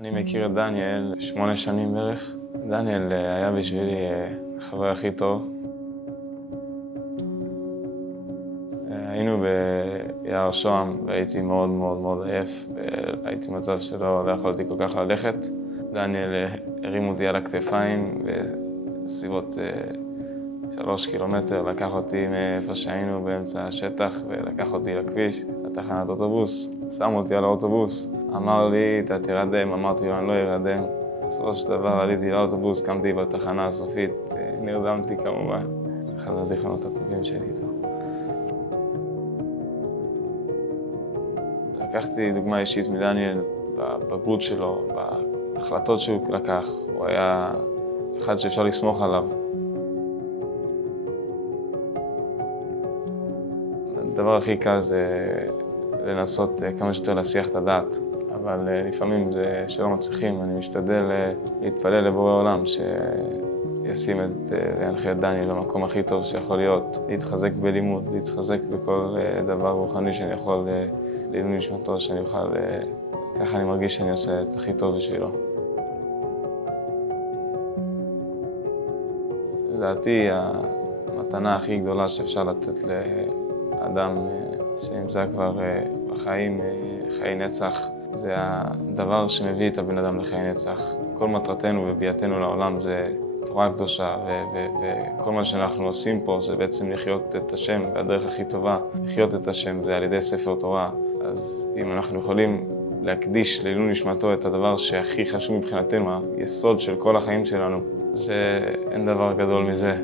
אני מכיר את דניאל 8 שנים בערך. דניאל היה בשבילי החבר הכי טוב. היינו ביער שוהם והייתי מאוד עייף. הייתי במצב שלא יכולתי כל כך ללכת. דניאל הרים אותי על הכתפיים בסביבות 3 קילומטר, לקח אותי מאיפה שהיינו באמצע השטח ולקח אותי לכביש, לתחנת אוטובוס. שם אותי על האוטובוס, אמר לי, אתה תירדם, אמרתי לו, אני לא ארדם. בסופו של דבר עליתי לאוטובוס, קמתי בתחנה הסופית, נרדמתי כמובן. אחד הזיכרונות הטובים שלי איתו. לקחתי דוגמה אישית מדניאל בבגרות שלו, בהחלטות שהוא לקח. הוא היה אחד שאפשר לסמוך עליו. הדבר הכי קל זה לנסות כמה שיותר להסיח את הדעת, אבל לפעמים זה שלא מצליחים. אני משתדל להתפלל לבורא עולם שישים וינחה את דניאל למקום הכי טוב שיכול להיות, להתחזק בלימוד, להתחזק בכל דבר רוחני שאני יכול לעילוי נשמתו, שאני אוכל, ככה אני מרגיש שאני עושה את הכי טוב בשבילו. לדעתי המתנה הכי גדולה שאפשר לתת לאדם שנמצא כבר בחיים, חיי נצח, זה הדבר שמביא את הבן אדם לחיי נצח. כל מטרתנו וביאתנו לעולם זה תורה קדושה, וכל מה שאנחנו עושים פה זה בעצם לחיות את השם, והדרך הכי טובה לחיות את השם זה על ידי ספר תורה. אז אם אנחנו יכולים להקדיש לעילוי נשמתו את הדבר שהכי חשוב מבחינתנו, היסוד של כל החיים שלנו, אין דבר גדול מזה.